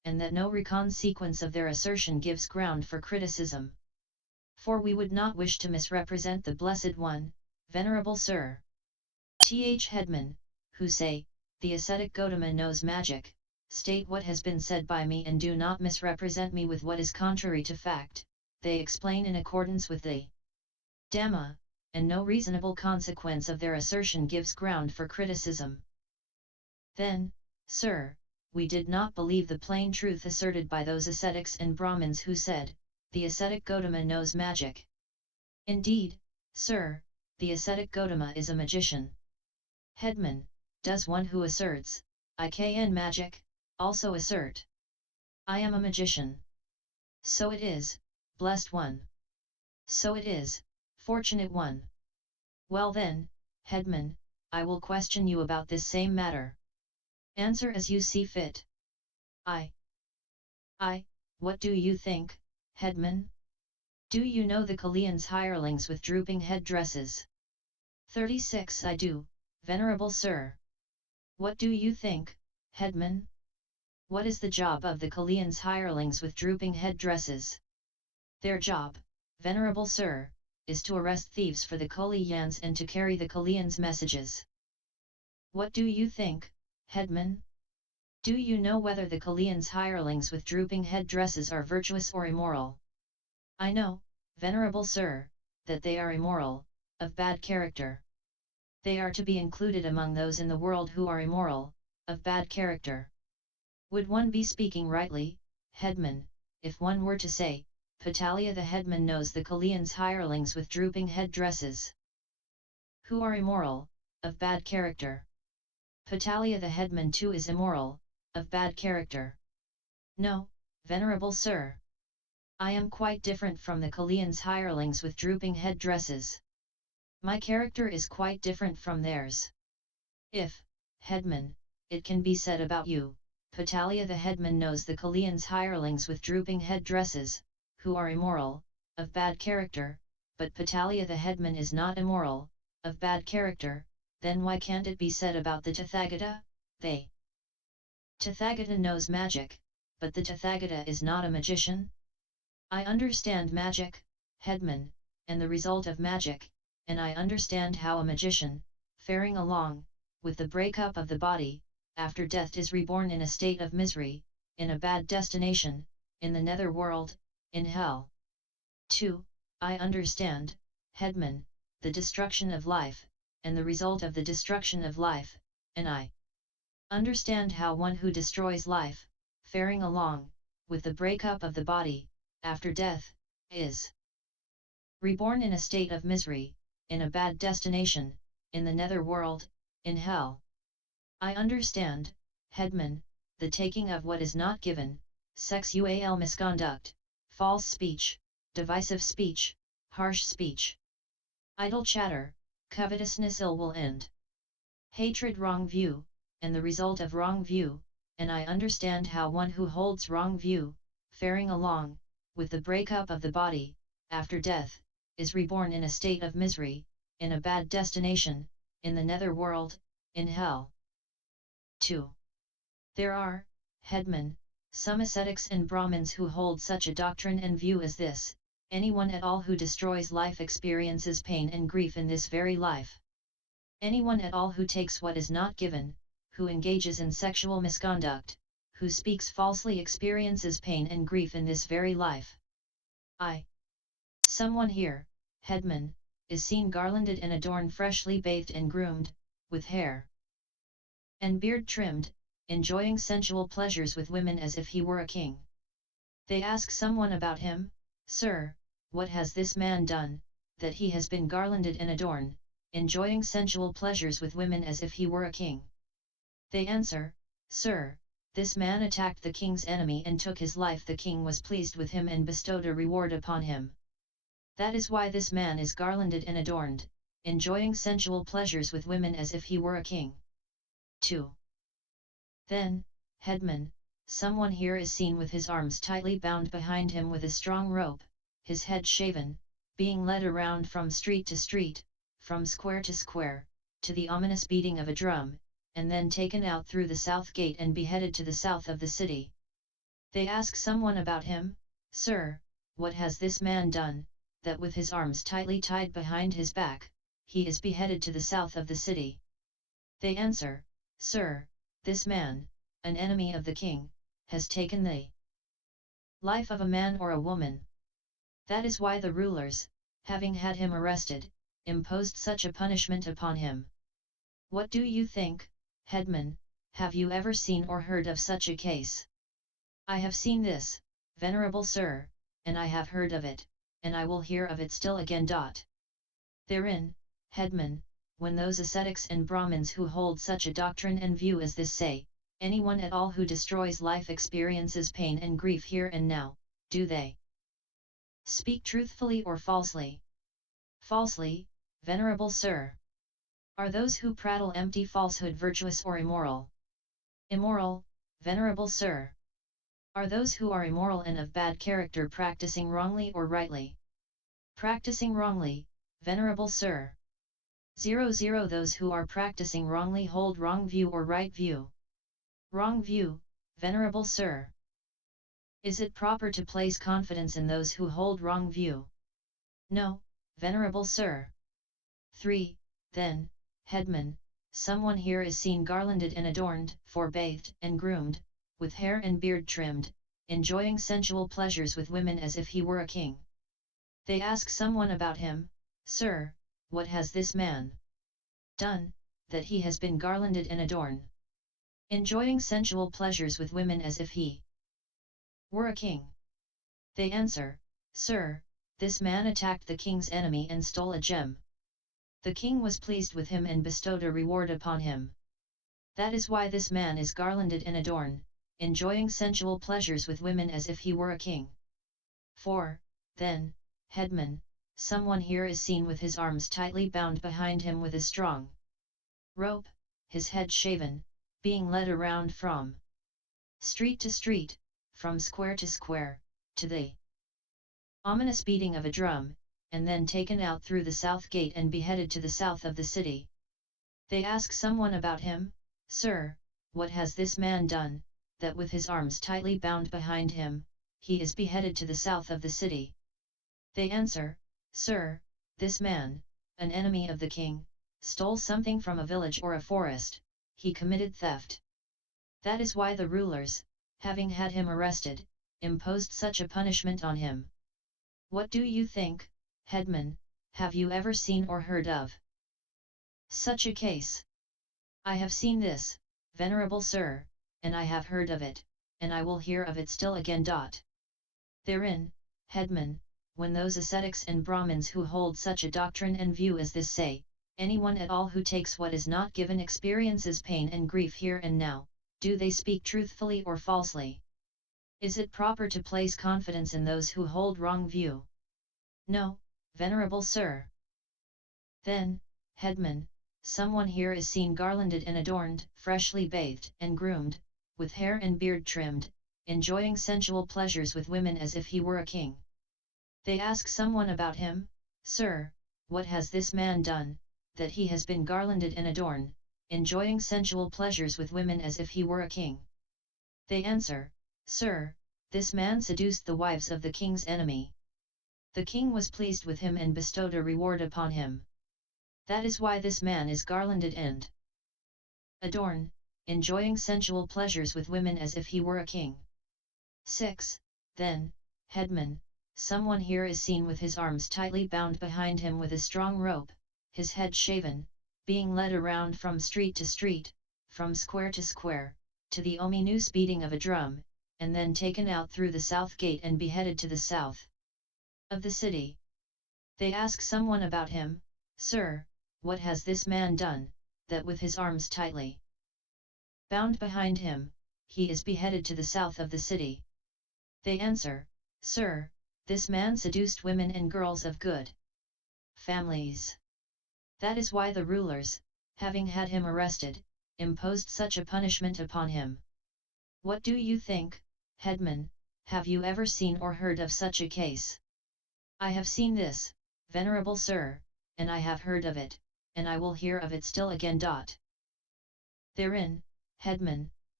and that no reconsequence of their assertion gives ground for criticism. For we would not wish to misrepresent the Blessed One, Venerable Sir. Headman, who say, the ascetic Gautama knows magic, state what has been said by me and do not misrepresent me with what is contrary to fact, they explain in accordance with the Dhamma, and no reasonable consequence of their assertion gives ground for criticism. Then, sir, we did not believe the plain truth asserted by those ascetics and Brahmins who said, the ascetic Gautama knows magic. Indeed, sir, the ascetic Gautama is a magician. Headman, does one who asserts, I can magic, also assert, I am a magician? So it is, blessed one. So it is, fortunate one. Well then, Headman, I will question you about this same matter. Answer as you see fit. What do you think, Headman? Do you know the Kalians hirelings with drooping head dresses? 36 I do, Venerable Sir. What do you think, Headman? What is the job of the Kalians hirelings with drooping head dresses? Their job, Venerable Sir, is to arrest thieves for the Kaliyans and to carry the Kalians' messages. What do you think, Headman? Do you know whether the Kalians hirelings with drooping head dresses are virtuous or immoral? I know, Venerable Sir, that they are immoral, of bad character. They are to be included among those in the world who are immoral, of bad character. Would one be speaking rightly, Headman, if one were to say, Patalia the Headman knows the Kalians hirelings with drooping head dresses, who are immoral, of bad character? Patalia the Headman too is immoral, of bad character. No, Venerable Sir. I am quite different from the Kalians hirelings with drooping head dresses. My character is quite different from theirs. If, Headman, it can be said about you, Patalia the Headman knows the Kalians hirelings with drooping head dresses, who are immoral, of bad character, but Patalia the Headman is not immoral, of bad character, then why can't it be said about the Tathagata, they? Tathagata knows magic, but the Tathagata is not a magician? I understand magic, Headman, and the result of magic, and I understand how a magician, faring along, with the breakup of the body, after death is reborn in a state of misery, in a bad destination, in the nether world, in hell. 2. I understand, Headman, the destruction of life, and the result of the destruction of life, and I understand how one who destroys life, faring along, with the breakup of the body, after death, is reborn in a state of misery, in a bad destination, in the nether world, in hell. I understand, Headman, the taking of what is not given, sexual misconduct, false speech, divisive speech, harsh speech, idle chatter, covetousness ill will end, hatred wrong view, and the result of wrong view, and I understand how one who holds wrong view, faring along, with the breakup of the body, after death, is reborn in a state of misery, in a bad destination, in the nether world, in hell. 2. There are, Headman, some ascetics and Brahmins who hold such a doctrine and view as this: anyone at all who destroys life experiences pain and grief in this very life. Anyone at all who takes what is not given, who engages in sexual misconduct, who speaks falsely experiences pain and grief in this very life. Someone here, Headman, is seen garlanded and adorned, freshly bathed and groomed, with hair and beard trimmed, enjoying sensual pleasures with women as if he were a king. They ask someone about him, Sir, what has this man done, that he has been garlanded and adorned, enjoying sensual pleasures with women as if he were a king? They answer, Sir, this man attacked the king's enemy and took his life. The king was pleased with him and bestowed a reward upon him. That is why this man is garlanded and adorned, enjoying sensual pleasures with women as if he were a king. 2. Then, Headman, someone here is seen with his arms tightly bound behind him with a strong rope, his head shaven, being led around from street to street, from square to square, to the ominous beating of a drum, and then taken out through the south gate and beheaded to the south of the city. They ask someone about him, "Sir, what has this man done, that with his arms tightly tied behind his back, he is beheaded to the south of the city?" They answer, "Sir, this man, an enemy of the king, has taken the life of a man or a woman. That is why the rulers, having had him arrested, imposed such a punishment upon him. What do you think, headman, have you ever seen or heard of such a case?" "I have seen this, venerable sir, and I have heard of it, and I will hear of it still again. Therein, headman, when those ascetics and Brahmins who hold such a doctrine and view as this say, anyone at all who destroys life experiences pain and grief here and now, do they speak truthfully or falsely?" "Falsely, venerable sir." "Are those who prattle empty falsehood virtuous or immoral?" "Immoral, venerable sir." "Are those who are immoral and of bad character practicing wrongly or rightly?" "Practicing wrongly, venerable sir." 00 Those who are practicing wrongly hold wrong view or right view? Wrong view, venerable sir. Is it proper to place confidence in those who hold wrong view? No, venerable sir. 3. Then, headman, someone here is seen garlanded and adorned, bathed and groomed, with hair and beard trimmed, enjoying sensual pleasures with women as if he were a king. They ask someone about him, "Sir, what has this man done, that he has been garlanded and adorned, enjoying sensual pleasures with women as if he were a king?" They answer, "Sir, this man attacked the king's enemy and stole a gem. The king was pleased with him and bestowed a reward upon him. That is why this man is garlanded and adorned, enjoying sensual pleasures with women as if he were a king." 4. Then, headman, someone here is seen with his arms tightly bound behind him with a strong rope, his head shaven, being led around from street to street, from square to square, to the ominous beating of a drum, and then taken out through the south gate and beheaded to the south of the city. They ask someone about him, "Sir, what has this man done, that with his arms tightly bound behind him, he is beheaded to the south of the city?" They answer, "Sir, this man, an enemy of the king, stole something from a village or a forest, he committed theft. That is why the rulers, having had him arrested, imposed such a punishment on him." What do you think, headman, have you ever seen or heard of such a case? "I have seen this, venerable sir, and I have heard of it, and I will hear of it still again. Therein, headman, when those ascetics and Brahmins who hold such a doctrine and view as this say, anyone at all who takes what is not given experiences pain and grief here and now, do they speak truthfully or falsely? Is it proper to place confidence in those who hold wrong view? No, venerable sir. Then, headman, someone here is seen garlanded and adorned, freshly bathed and groomed, with hair and beard trimmed, enjoying sensual pleasures with women as if he were a king. They ask someone about him, "Sir, what has this man done, that he has been garlanded and adorned, enjoying sensual pleasures with women as if he were a king?" They answer, "Sir, this man seduced the wives of the king's enemy. The king was pleased with him and bestowed a reward upon him. That is why this man is garlanded and adorned, enjoying sensual pleasures with women as if he were a king." 6. Then, headman, someone here is seen with his arms tightly bound behind him with a strong rope, his head shaven, being led around from street to street, from square to square, to the ominous beating of a drum, and then taken out through the south gate and beheaded to the south of the city. They ask someone about him, "Sir, what has this man done, that with his arms tightly bound behind him, he is beheaded to the south of the city?" They answer, "Sir, this man seduced women and girls of good families. That is why the rulers, having had him arrested, imposed such a punishment upon him." What do you think, headman, have you ever seen or heard of such a case? "I have seen this, venerable sir, and I have heard of it, and I will hear of it still again. Therein, headman,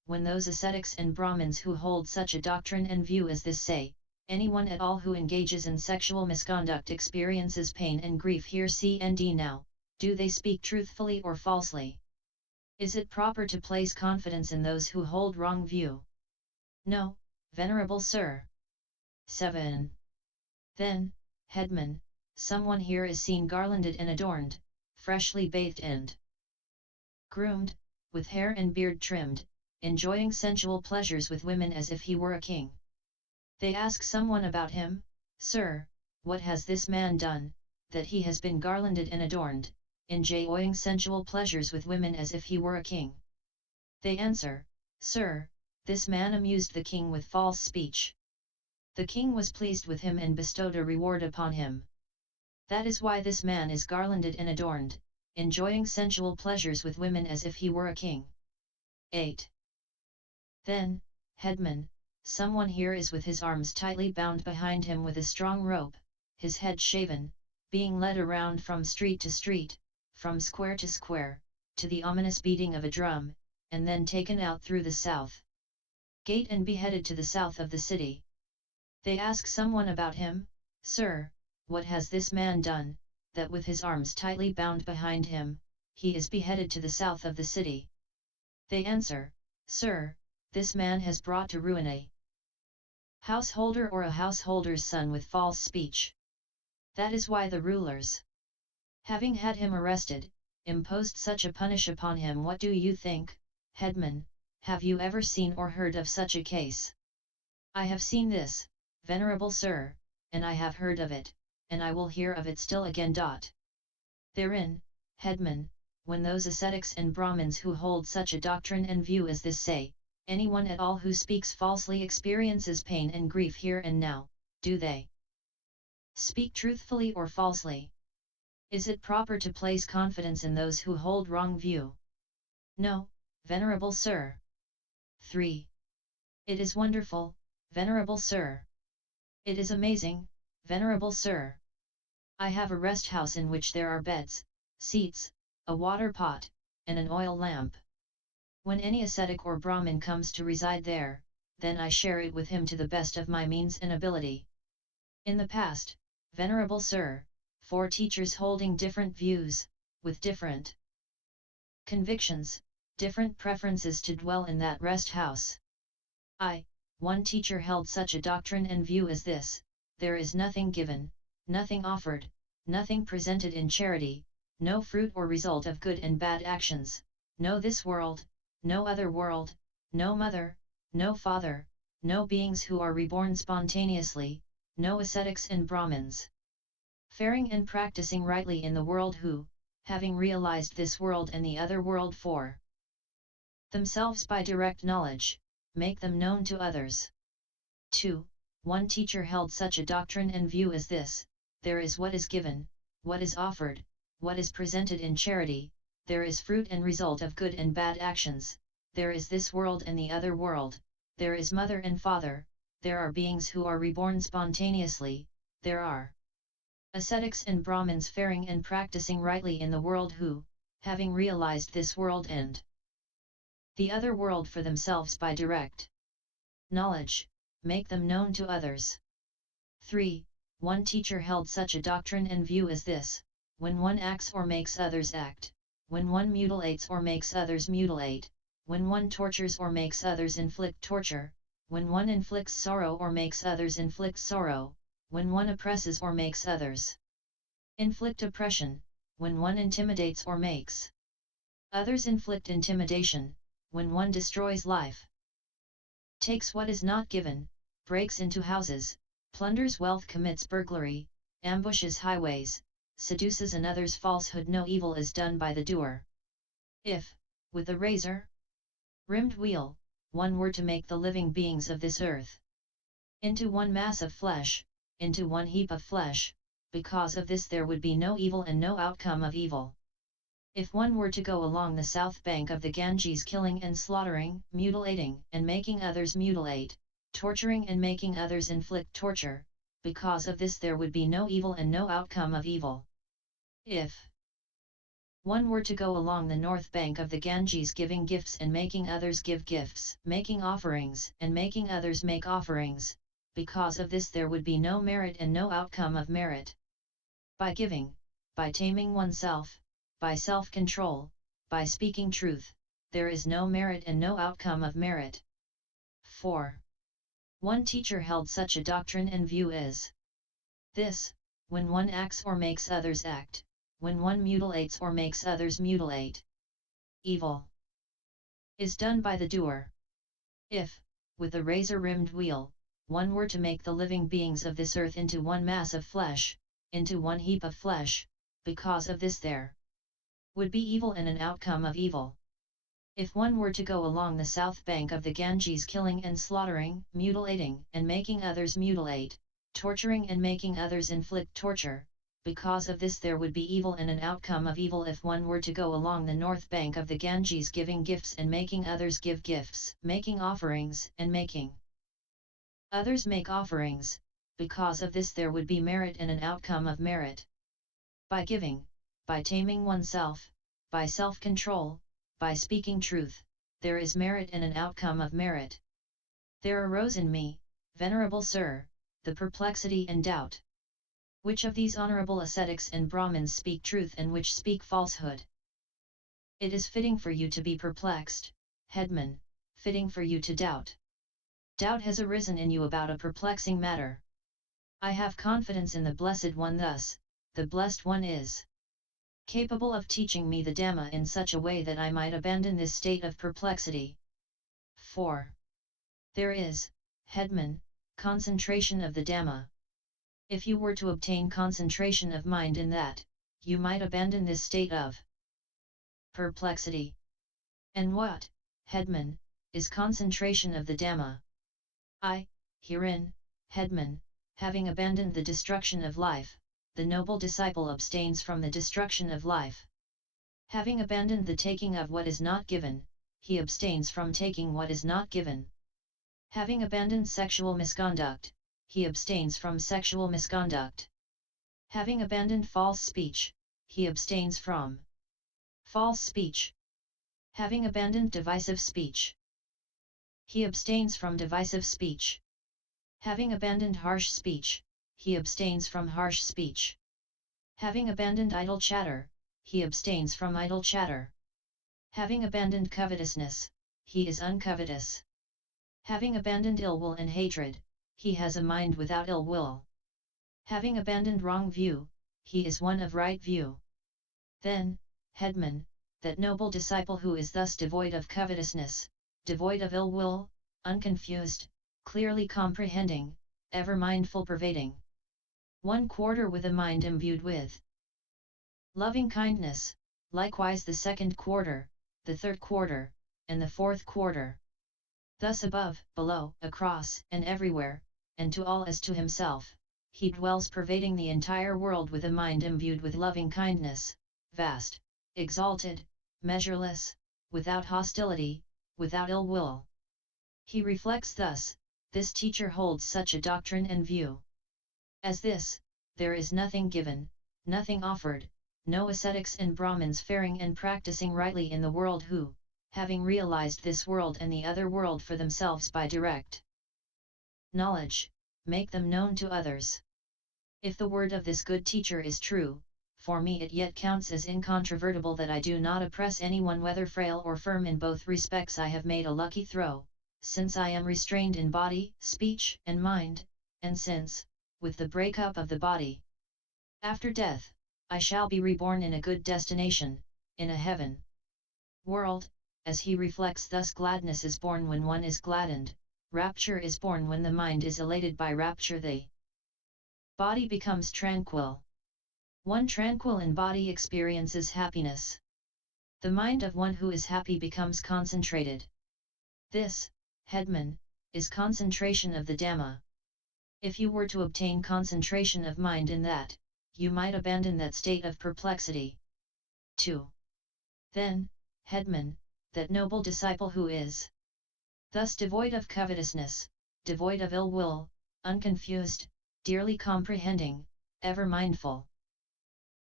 when those ascetics and Brahmins who hold such a doctrine and view as this say, anyone at all who engages in sexual misconduct experiences pain and grief here and now, do they speak truthfully or falsely? Is it proper to place confidence in those who hold wrong view? No, Venerable Sir. 7. Then, headman, someone here is seen garlanded and adorned, freshly bathed and groomed, with hair and beard trimmed, enjoying sensual pleasures with women as if he were a king. They ask someone about him, Sir, what has this man done, that he has been garlanded and adorned, enjoying sensual pleasures with women as if he were a king? They answer, Sir, this man amused the king with false speech. The king was pleased with him and bestowed a reward upon him. That is why this man is garlanded and adorned, enjoying sensual pleasures with women as if he were a king. 8. Then, headman, someone here is with his arms tightly bound behind him with a strong rope, his head shaven, being led around from street to street, from square to square, to the ominous beating of a drum, and then taken out through the south gate and beheaded to the south of the city. They ask someone about him, Sir, what has this man done, that with his arms tightly bound behind him, he is beheaded to the south of the city? They answer, Sir, this man has brought to ruin a householder or a householder's son with false speech. That is why the rulers, having had him arrested, imposed such a punish upon him. What do you think, headman? Have you ever seen or heard of such a case? I have seen this, Venerable Sir, and I have heard of it, and I will hear of it still again. Therein, headman, when those ascetics and Brahmins who hold such a doctrine and view as this say, anyone at all who speaks falsely experiences pain and grief here and now, do they speak truthfully or falsely? Is it proper to place confidence in those who hold wrong view? No, Venerable Sir. 3. It is wonderful, Venerable Sir. It is amazing, Venerable Sir. I have a rest house in which there are beds, seats, a water pot, and an oil lamp. When any ascetic or Brahmin comes to reside there, then I share it with him to the best of my means and ability. In the past, Venerable Sir, 4 teachers holding different views, with different convictions, different preferences to dwell in that rest house. One teacher held such a doctrine and view as this: there is nothing given, nothing offered, nothing presented in charity, no fruit or result of good and bad actions, no this world, no other world, no mother, no father, no beings who are reborn spontaneously, no ascetics and Brahmins faring and practicing rightly in the world who, having realized this world and the other world for themselves by direct knowledge, make them known to others. 2. One teacher held such a doctrine and view as this: there is what is given, what is offered, what is presented in charity, there is fruit and result of good and bad actions, there is this world and the other world, there is mother and father, there are beings who are reborn spontaneously, there are ascetics and Brahmins faring and practicing rightly in the world who, having realized this world and the other world for themselves by direct knowledge, make them known to others. 3. One teacher held such a doctrine and view as this: when one acts or makes others act, when one mutilates or makes others mutilate, when one tortures or makes others inflict torture, when one inflicts sorrow or makes others inflict sorrow, when one oppresses or makes others inflict oppression, when one intimidates or makes others inflict intimidation, when one destroys life, takes what is not given, breaks into houses, plunders wealth, commits burglary, ambushes highways, seduces another's falsehood, no evil is done by the doer. If, with a razor rimmed wheel, one were to make the living beings of this earth into one mass of flesh, into one heap of flesh, because of this there would be no evil and no outcome of evil. If one were to go along the south bank of the Ganges killing and slaughtering, mutilating and making others mutilate, torturing and making others inflict torture, because of this there would be no evil and no outcome of evil. If one were to go along the north bank of the Ganges giving gifts and making others give gifts, making offerings and making others make offerings, because of this there would be no merit and no outcome of merit. By giving, by taming oneself, by self-control, by speaking truth, there is no merit and no outcome of merit. 4. One teacher held such a doctrine and view as this: when one acts or makes others act, when one mutilates or makes others mutilate, evil is done by the doer. If, with a razor-rimmed wheel, one were to make the living beings of this earth into one mass of flesh, into one heap of flesh, because of this there would be evil and an outcome of evil. If one were to go along the south bank of the Ganges killing and slaughtering, mutilating and making others mutilate, torturing and making others inflict torture, because of this there would be evil and an outcome of evil. If one were to go along the north bank of the Ganges giving gifts and making others give gifts, making offerings and making others make offerings, because of this there would be merit and an outcome of merit. By giving, by taming oneself, by self-control, by speaking truth, there is merit and an outcome of merit. There arose in me, Venerable Sir, the perplexity and doubt. Which of these honorable ascetics and Brahmins speak truth and which speak falsehood? It is fitting for you to be perplexed, headman, fitting for you to doubt. Doubt has arisen in you about a perplexing matter. I have confidence in the Blessed One. Thus, the Blessed One is capable of teaching me the Dhamma in such a way that I might abandon this state of perplexity. 4. There is, headman, concentration of the Dhamma. If you were to obtain concentration of mind in that, you might abandon this state of perplexity. And what, headman, is concentration of the Dhamma? Herein, headman, having abandoned the destruction of life, the noble disciple abstains from the destruction of life. Having abandoned the taking of what is not given, he abstains from taking what is not given. Having abandoned sexual misconduct, he abstains from sexual misconduct. Having abandoned false speech, he abstains from false speech. Having abandoned divisive speech, he abstains from divisive speech. Having abandoned harsh speech, he abstains from harsh speech. Having abandoned idle chatter, he abstains from idle chatter. Having abandoned covetousness, he is uncovetous. Having abandoned ill will and hatred, he has a mind without ill will. Having abandoned wrong view, he is one of right view. Then, headman, that noble disciple who is thus devoid of covetousness, devoid of ill will, unconfused, clearly comprehending, ever mindful pervading. 1/4 with a mind imbued with lovingkindness, likewise the 2nd quarter, the 3rd quarter, and the 4th quarter. Thus above, below, across, and everywhere, and to all as to himself, he dwells pervading the entire world with a mind imbued with lovingkindness, vast, exalted, measureless, without hostility, without ill will. He reflects thus, this teacher holds such a doctrine and view. As this, there is nothing given, nothing offered, no ascetics and Brahmins faring and practicing rightly in the world who, having realized this world and the other world for themselves by direct knowledge, make them known to others. If the word of this good teacher is true, for me it yet counts as incontrovertible that I do not oppress anyone whether frail or firm. In both respects I have made a lucky throw, since I am restrained in body, speech, and mind, and since, with the breakup of the body, after death, I shall be reborn in a good destination, in a heaven world. As he reflects thus, gladness is born when one is gladdened, rapture is born when the mind is elated by rapture, the body becomes tranquil. One tranquil in body experiences happiness. The mind of one who is happy becomes concentrated. This, headman, is concentration of the Dhamma. If you were to obtain concentration of mind in that, you might abandon that state of perplexity. 2. Then, headman, that noble disciple who is thus devoid of covetousness, devoid of ill will, unconfused, dearly comprehending, ever mindful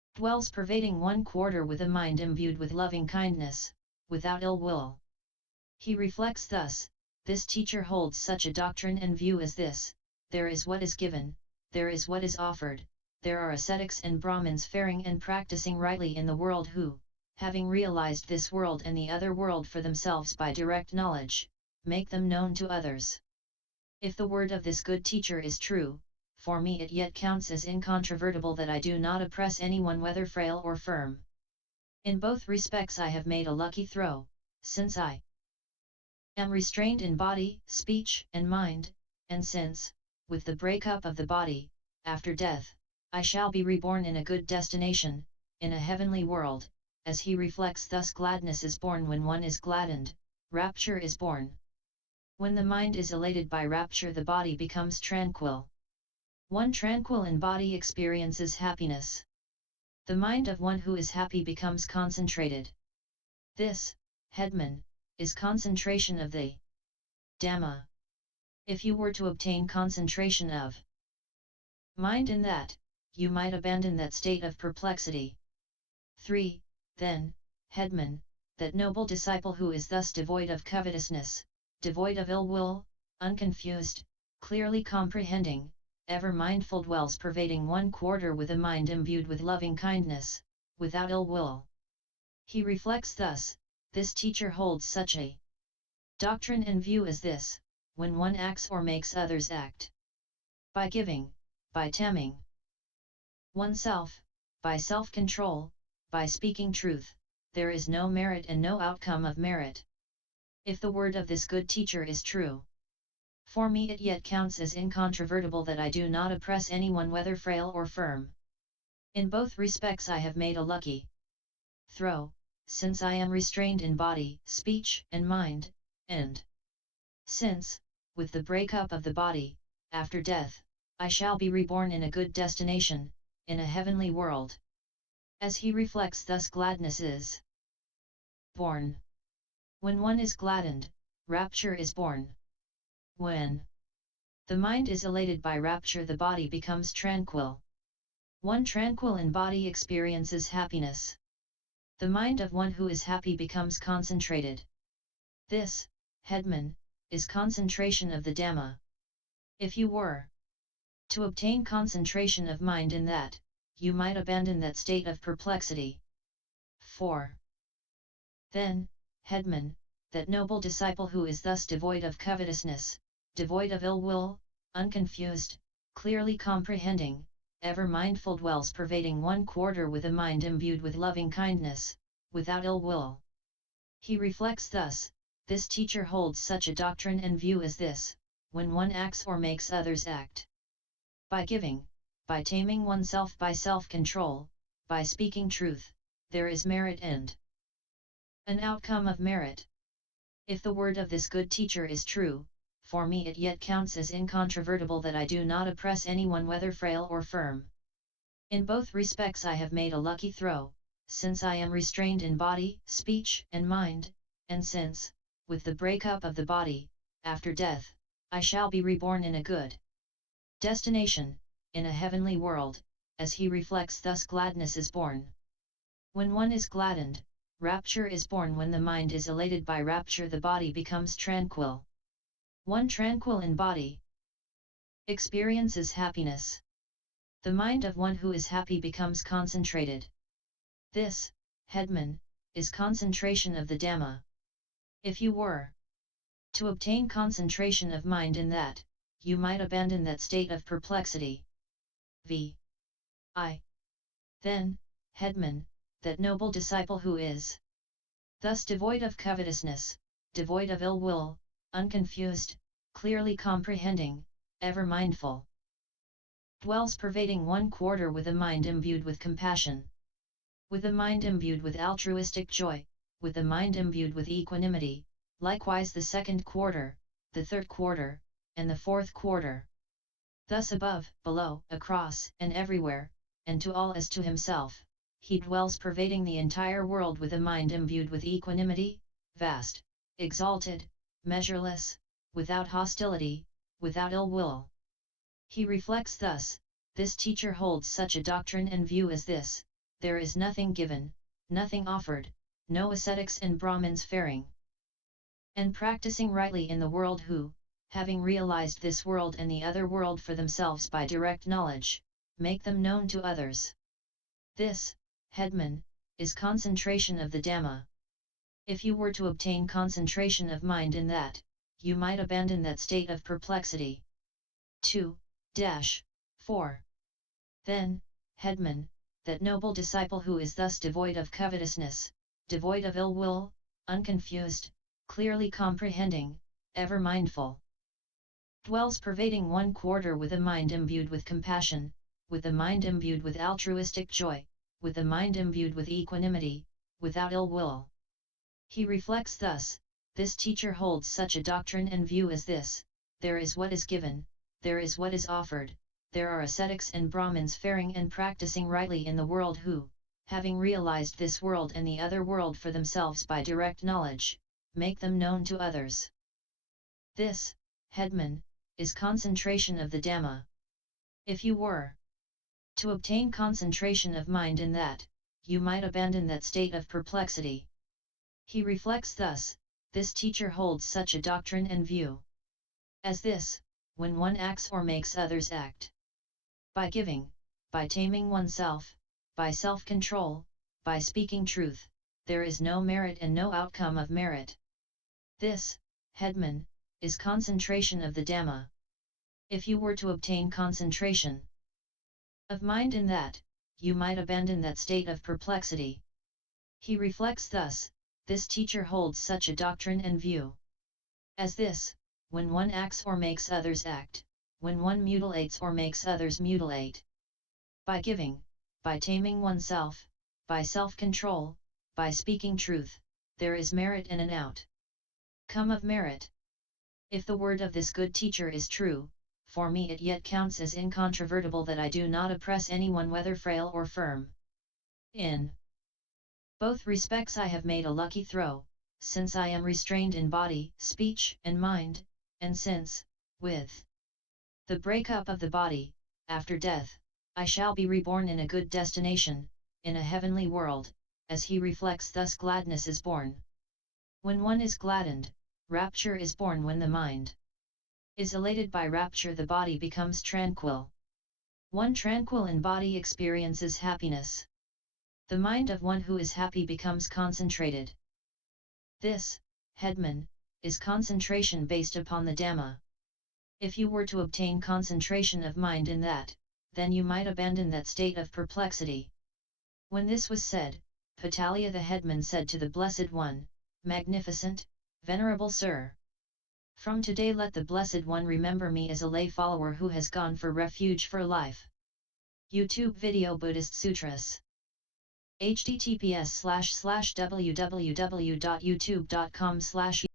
dwells pervading one quarter with a mind imbued with loving-kindness, without ill will. He reflects thus, this teacher holds such a doctrine and view as this: there is what is given, there is what is offered, there are ascetics and Brahmins faring and practicing rightly in the world who, having realized this world and the other world for themselves by direct knowledge, make them known to others. If the word of this good teacher is true, for me it yet counts as incontrovertible that I do not oppress anyone whether frail or firm. In both respects I have made a lucky throw, since I am restrained in body, speech, and mind, and since, with the breakup of the body, after death, I shall be reborn in a good destination, in a heavenly world, as he reflects thus gladness is born when one is gladdened, rapture is born. When the mind is elated by rapture the body becomes tranquil. One tranquil in body experiences happiness. The mind of one who is happy becomes concentrated. This, headman, is concentration of the Dhamma. If you were to obtain concentration of mind in that, you might abandon that state of perplexity. 3. Then, headman, that noble disciple who is thus devoid of covetousness, devoid of ill will, unconfused, clearly comprehending, ever mindful dwells pervading one quarter with a mind imbued with loving kindness, without ill will. He reflects thus, this teacher holds such a doctrine and view as this: when one acts or makes others act, by giving, by taming oneself, by self-control, by speaking truth, there is no merit and no outcome of merit. If the word of this good teacher is true, for me it yet counts as incontrovertible that I do not oppress anyone whether frail or firm. In both respects I have made a lucky throw, since I am restrained in body, speech, and mind, and since, with the breakup of the body, after death, I shall be reborn in a good destination, in a heavenly world. As he reflects thus gladness is born. When one is gladdened, rapture is born. When the mind is elated by rapture the body becomes tranquil. One tranquil in body experiences happiness. The mind of one who is happy becomes concentrated. This, headman, is concentration of the Dhamma. If you were to obtain concentration of mind in that, you might abandon that state of perplexity. 4. Then, headman, that noble disciple who is thus devoid of covetousness, devoid of ill will, unconfused, clearly comprehending, ever mindful dwells pervading one quarter with a mind imbued with loving kindness, without ill will. He reflects thus, this teacher holds such a doctrine and view as this: when one acts or makes others act, by giving, by taming oneself, by self-control, by speaking truth, there is merit and an outcome of merit. If the word of this good teacher is true, for me it yet counts as incontrovertible that I do not oppress anyone whether frail or firm. In both respects I have made a lucky throw, since I am restrained in body, speech, and mind, and since, with the breakup of the body, after death, I shall be reborn in a good destination, in a heavenly world, as he reflects thus gladness is born. When one is gladdened, rapture is born. When the mind is elated by rapture the body becomes tranquil. One tranquil in body experiences happiness. The mind of one who is happy becomes concentrated. This, headman, is concentration of the Dhamma. If you were to obtain concentration of mind in that, you might abandon that state of perplexity. Then, headman, that noble disciple who is thus devoid of covetousness, devoid of ill will, unconfused, clearly comprehending, ever mindful, dwells pervading one quarter with a mind imbued with compassion, with a mind imbued with altruistic joy, with a mind imbued with equanimity, likewise the second quarter, the third quarter, and the fourth quarter. Thus above, below, across, and everywhere, and to all as to himself, he dwells pervading the entire world with a mind imbued with equanimity, vast, exalted, measureless, without hostility, without ill will. He reflects thus, this teacher holds such a doctrine and view as this: there is nothing given, nothing offered, no ascetics and Brahmins faring and practicing rightly in the world who, having realized this world and the other world for themselves by direct knowledge, make them known to others. This, headman, is concentration of the Dhamma. If you were to obtain concentration of mind in that, you might abandon that state of perplexity. 2-4. Then, headman, that noble disciple who is thus devoid of covetousness, devoid of ill will, unconfused, clearly comprehending, ever mindful, dwells pervading one quarter with a mind imbued with compassion, with the mind imbued with altruistic joy, with the mind imbued with equanimity, without ill will. He reflects thus, this teacher holds such a doctrine and view as this, there is what is given, there is what is offered, there are ascetics and Brahmins faring and practicing rightly in the world who, having realized this world and the other world for themselves by direct knowledge, make them known to others. This, headman, is concentration of the Dhamma. If you were to obtain concentration of mind in that, you might abandon that state of perplexity. He reflects thus, this teacher holds such a doctrine and view as this, when one acts or makes others act. By giving, by taming oneself, by self-control, by speaking truth, there is no merit and no outcome of merit. This, headman, is concentration of the Dhamma. If you were to obtain concentration of mind in that, you might abandon that state of perplexity. He reflects thus, this teacher holds such a doctrine and view as this, when one acts or makes others act, when one mutilates or makes others mutilate. By giving, by taming oneself, by self-control, by speaking truth, there is merit and an outcome of merit. If the word of this good teacher is true, for me it yet counts as incontrovertible that I do not oppress anyone whether frail or firm. In both respects I have made a lucky throw, since I am restrained in body, speech, and mind, and since, with the breakup of the body, after death, I shall be reborn in a good destination, in a heavenly world, as he reflects thus gladness is born. When one is gladdened, rapture is born. When the mind is elated by rapture, the body becomes tranquil. One tranquil in body experiences happiness. The mind of one who is happy becomes concentrated. This, headman, is concentration based upon the Dhamma. If you were to obtain concentration of mind in that, then you might abandon that state of perplexity. When this was said, Patalia the headman said to the Blessed One, Magnificent, Venerable Sir, from today let the Blessed One remember me as a lay follower who has gone for refuge for life. YouTube video Buddhist Sutras. https://www.youtube.com/